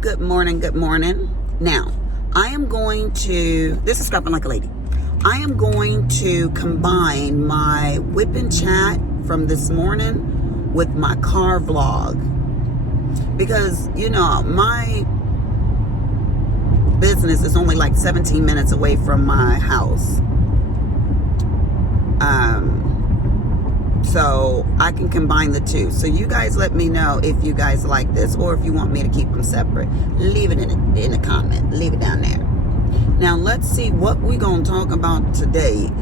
Good morning, good morning. Now, I am going to, this is Scrapping Like a Lady. I am going to combine my whip and chat from this morning with my car vlog. Because, you know, my business is only like 17 minutes away from my house. So I can combine the two. So you guys let me know if you guys like this or if you want me to keep them separate. Leave it in a comment. Leave it down there. Now let's see what we're going to talk about today.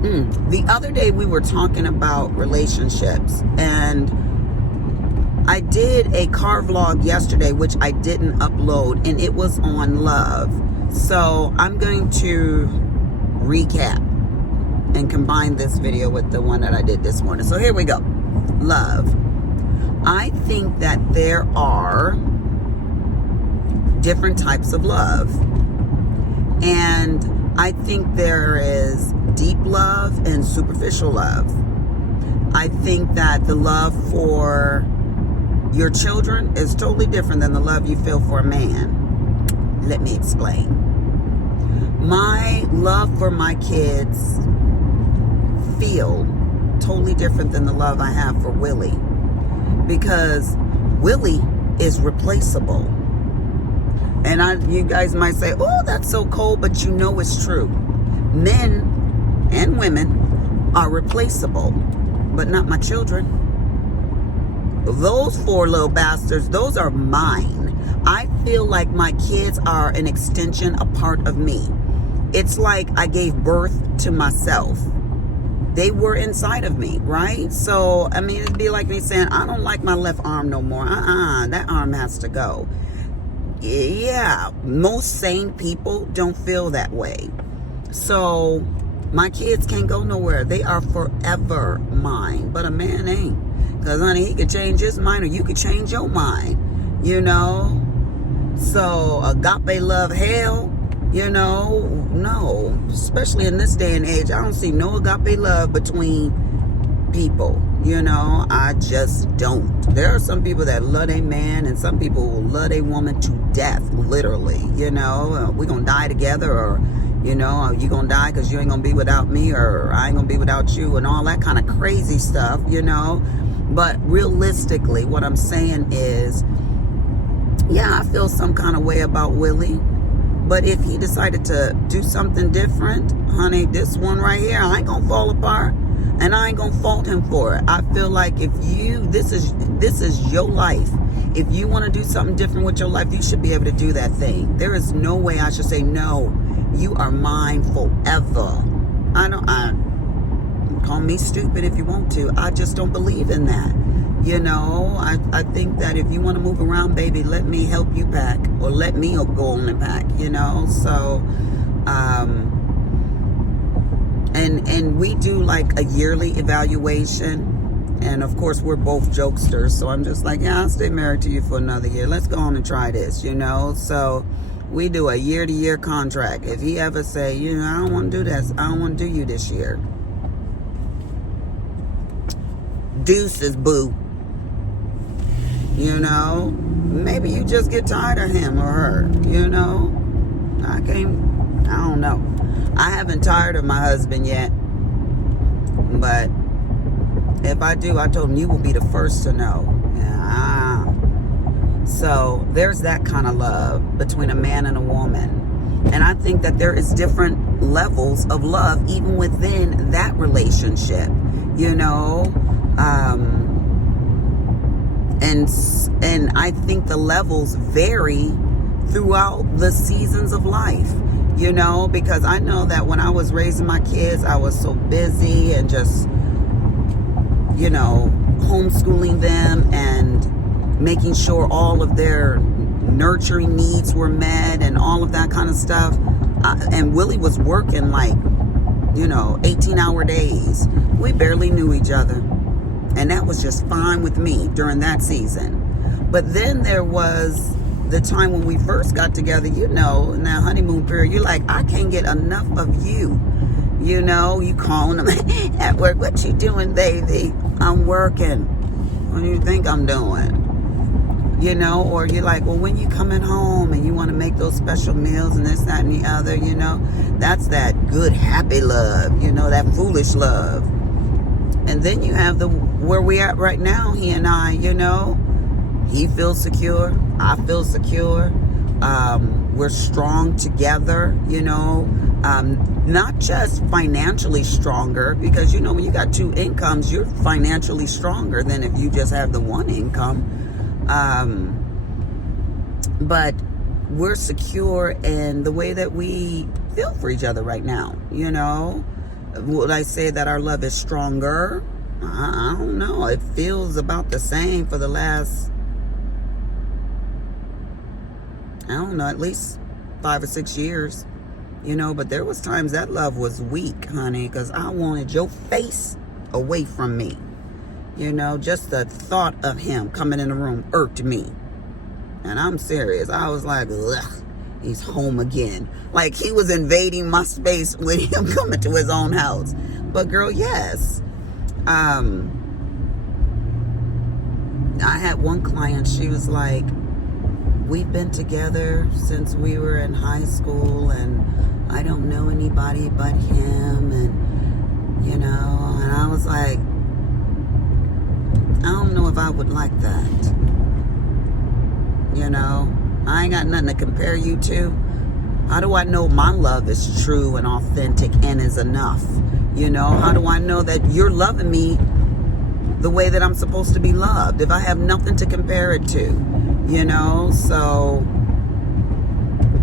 The other day we were talking about relationships, and I did a car vlog yesterday which I didn't upload, and it was on love. So I'm going to recap and combine this video with the one that I did this morning. So here we go. Love. I think that there are different types of love. And I think there is deep love and superficial love. I think that the love for your children is totally different than the love you feel for a man. Let me explain. My love for my kids feel totally different than the love I have for Willie, because Willie is replaceable. And you guys might say, oh, that's so cold, but you know it's true. Men and women are replaceable, but not my children. Those four little bastards, those are mine. I feel like my kids are an extension, a part of me. It's like I gave birth to myself. They were inside of me, right? So, I mean, it'd be like me saying, I don't like my left arm no more. That arm has to go. Yeah, most sane people don't feel that way. So, my kids can't go nowhere. They are forever mine. But a man ain't. Because, honey, he could change his mind or you could change your mind. You know? So, agape love, hell, you know, no. Especially in this day and age, I don't see no agape love between people. You know, I just don't. There are some people that love a man, and some people will love a woman to death, literally. You know, we're going to die together, or, you know, you going to die because you ain't going to be without me, or I ain't going to be without you, and all that kind of crazy stuff, you know. But realistically, what I'm saying is, yeah, I feel some kind of way about Willie. But if he decided to do something different, honey, this one right here, I ain't going to fall apart. And I ain't going to fault him for it. I feel like if you, this is your life. If you want to do something different with your life, you should be able to do that thing. There is no way I should say, no, you are mine forever. Call me stupid if you want to. I just don't believe in that. You know, I think that if you want to move around, baby, let me help you pack, or let me go on and pack, you know. So, and we do like a yearly evaluation, and of course we're both jokesters, so I'm just like, yeah, I'll stay married to you for another year. Let's go on and try this, you know. So we do a year-to-year contract. If he ever say, you know, I don't want to do this, I don't want to do you this year, deuces, boo. You know, maybe you just get tired of him or her, you know. I don't know. I haven't tired of my husband yet. But if I do, I told him you will be the first to know. Yeah. So there's that kind of love between a man and a woman. And I think that there is different levels of love even within that relationship, you know. And I think the levels vary throughout the seasons of life, you know, because I know that when I was raising my kids, I was so busy and just, you know, homeschooling them and making sure all of their nurturing needs were met and all of that kind of stuff. And Willie was working like, you know, 18-hour days. We barely knew each other. And that was just fine with me during that season. But then there was the time when we first got together, you know, in that honeymoon period, you're like, I can't get enough of you. You know, you calling them at work, what you doing, baby? I'm working. What do you think I'm doing? You know, or you're like, well, when you coming home, and you want to make those special meals and this, that, and the other, you know, that's that good, happy love, you know, that foolish love. And then you have where we at right now, he and I, you know, he feels secure, I feel secure. We're strong together, you know, not just financially stronger, because, you know, when you got two incomes, you're financially stronger than if you just have the one income. But we're secure in the way that we feel for each other right now. You know, would I say that our love is stronger? I don't know. It feels about the same for the last, I don't know, at least 5 or 6 years. You know, but there was times that love was weak, honey, because I wanted your face away from me. You know, just the thought of him coming in the room irked me. And I'm serious. I was like, ugh, he's home again. Like he was invading my space with him coming to his own house. But girl, yes. I had one client, she was like, we've been together since we were in high school, and I don't know anybody but him. And, you know, and I was like, I don't know if I would like that. You know, I ain't got nothing to compare you to. How do I know my love is true and authentic and is enough? You know, how do I know that you're loving me the way that I'm supposed to be loved if I have nothing to compare it to? You know, so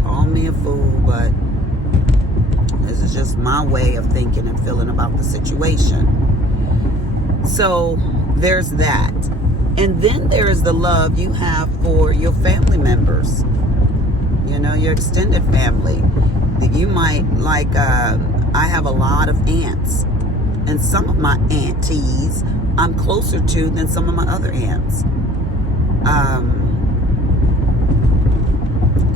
call me a fool, but this is just my way of thinking and feeling about the situation. So there's that. And then there is the love you have for your family members, you know, your extended family. You might, like, I have a lot of aunts, and some of my aunties I'm closer to than some of my other aunts.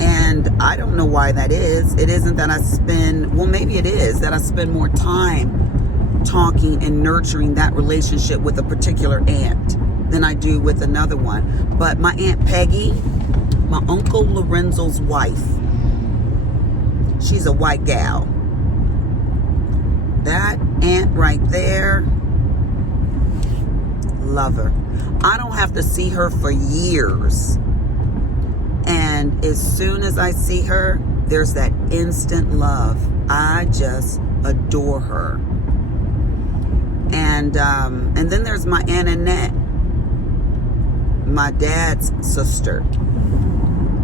And I don't know why that is. It isn't that I spend, well, maybe it is that I spend more time talking and nurturing that relationship with a particular aunt than I do with another one. But my Aunt Peggy, my Uncle Lorenzo's wife, she's a white gal. That aunt right there, love her. I don't have to see her for years. And as soon as I see her, there's that instant love. I just adore her. And then there's my Aunt Annette, my dad's sister.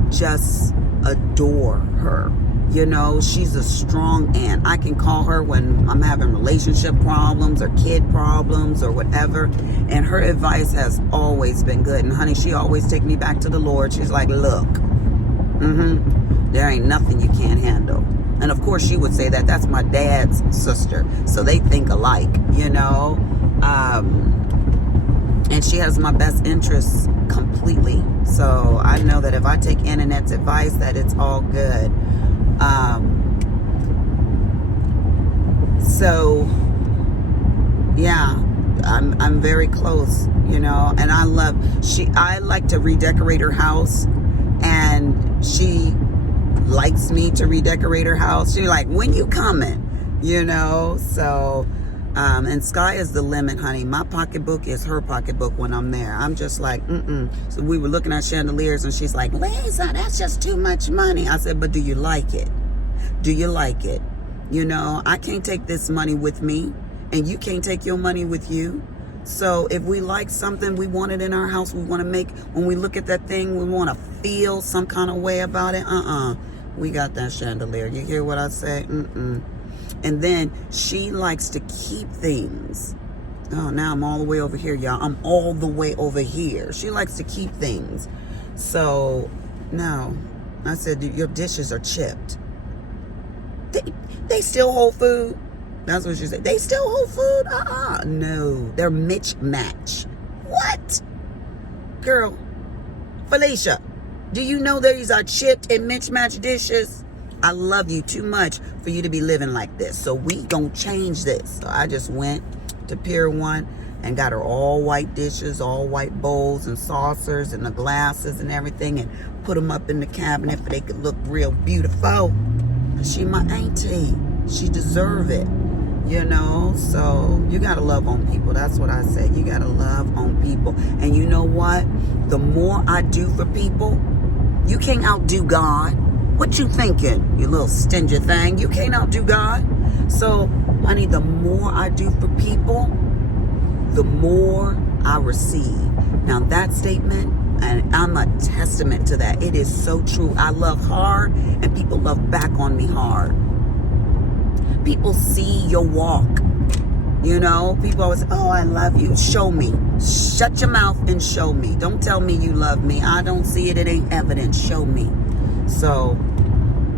Just adore her. You know, she's a strong aunt. I can call her when I'm having relationship problems or kid problems or whatever. And her advice has always been good. And honey, she always take me back to the Lord. She's like, look, there ain't nothing you can't handle. And of course she would say that. That's my dad's sister. So they think alike, you know. And she has my best interests completely. So I know that if I take Aunt Annette's advice, that it's all good. So yeah, I'm very close, you know, and I like to redecorate her house, and she likes me to redecorate her house. She's like, when you coming, you know? So and sky is the limit, honey. My pocketbook is her pocketbook when I'm there. I'm just like, So we were looking at chandeliers, and she's like, Lisa, that's just too much money. I said, but do you like it? Do you like it? You know, I can't take this money with me, and you can't take your money with you. So if we like something, we want it in our house, we want to make, when we look at that thing, we want to feel some kind of way about it. We got that chandelier. You hear what I say? And then she likes to keep things. Oh, now I'm all the way over here, y'all. I'm all the way over here. She likes to keep things. So, no. I said, your dishes are chipped. They still hold food. That's what she said. They still hold food? No. They're mismatch. What? Girl, Felicia, do you know these are chipped and mismatched dishes? I love you too much for you to be living like this. So we gonna change this. So I just went to Pier 1, and got her all white dishes, all white bowls and saucers and the glasses and everything, and put them up in the cabinet for they could look real beautiful. She my auntie. She deserve it, you know. So you gotta love on people. That's what I say. You gotta love on people. And you know what? The more I do for people, you can't outdo God. What you thinking, you little stingy thing? You can't outdo God. So, honey, the more I do for people, the more I receive. Now that statement, and I'm a testament to that. It is so true. I love hard, and people love back on me hard. People see your walk. You know, people always say, oh, I love you. Show me. Shut your mouth and show me. Don't tell me you love me. I don't see it. It ain't evident. Show me. So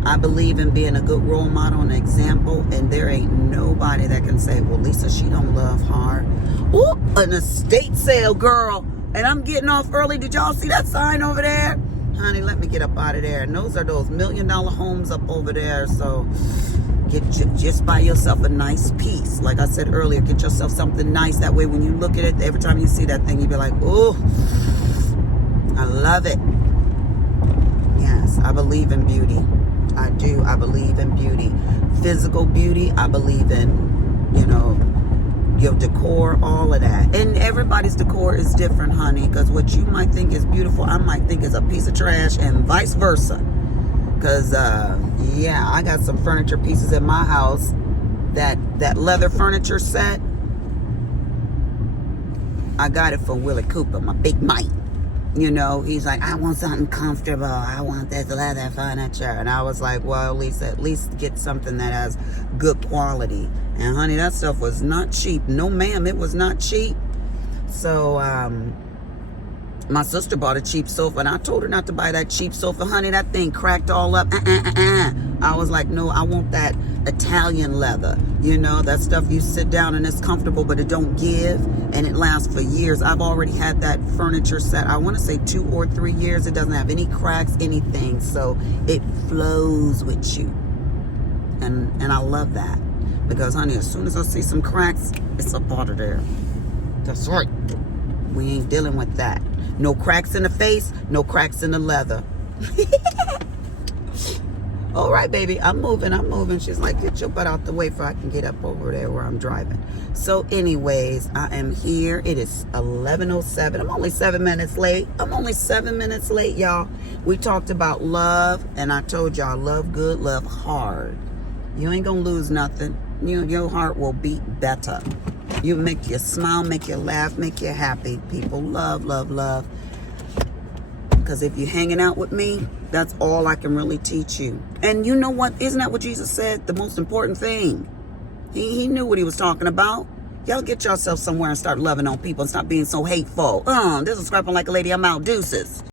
I believe in being a good role model and example, and there ain't nobody that can say, well, Lisa, she don't love hard. Ooh, an estate sale, girl. And I'm getting off early. Did y'all see that sign over there? Honey, let me get up out of there. And those are those $1 million homes up over there. So just buy yourself a nice piece. Like I said earlier, get yourself something nice. That way when you look at it, every time you see that thing, you be like, oh, I love it. Yes, I believe in beauty. I do. I believe in beauty. Physical beauty, I believe in, you know, your decor, all of that. And everybody's decor is different, honey, because what you might think is beautiful, I might think is a piece of trash, and vice versa. Because, yeah, I got some furniture pieces in my house. That leather furniture set, I got it from Willie Cooper, my big Mike. You know, he's like, I want something comfortable. I want this leather furniture. And I was like, well, Lisa, at least get something that has good quality. And honey, that stuff was not cheap. No, ma'am, it was not cheap. So, my sister bought a cheap sofa, and I told her not to buy that cheap sofa. Honey, that thing cracked all up. I was like, no, I want that Italian leather. You know, that stuff you sit down and it's comfortable, but it don't give, and it lasts for years. I've already had that furniture set, I want to say 2 or 3 years. It doesn't have any cracks, anything. So it flows with you. And I love that. Because, honey, as soon as I see some cracks, it's up out of there. That's right. We ain't dealing with that. No cracks in the face, no cracks in the leather. All right, baby, I'm moving. She's like, get your butt out the way so I can get up over there where I'm driving. So anyways, I am here. It is 11:07. I'm only 7 minutes late. Y'all. We talked about love, and I told y'all, love good, love hard. You ain't gonna lose nothing. Your heart will beat better. You make you smile, make you laugh, make you happy. People, love, love, love. Because if you're hanging out with me, that's all I can really teach you. And you know what? Isn't that what Jesus said? The most important thing. He knew what he was talking about. Y'all get yourself somewhere and start loving on people and stop being so hateful. This is Scrapping Like a Lady. I'm out. Deuces.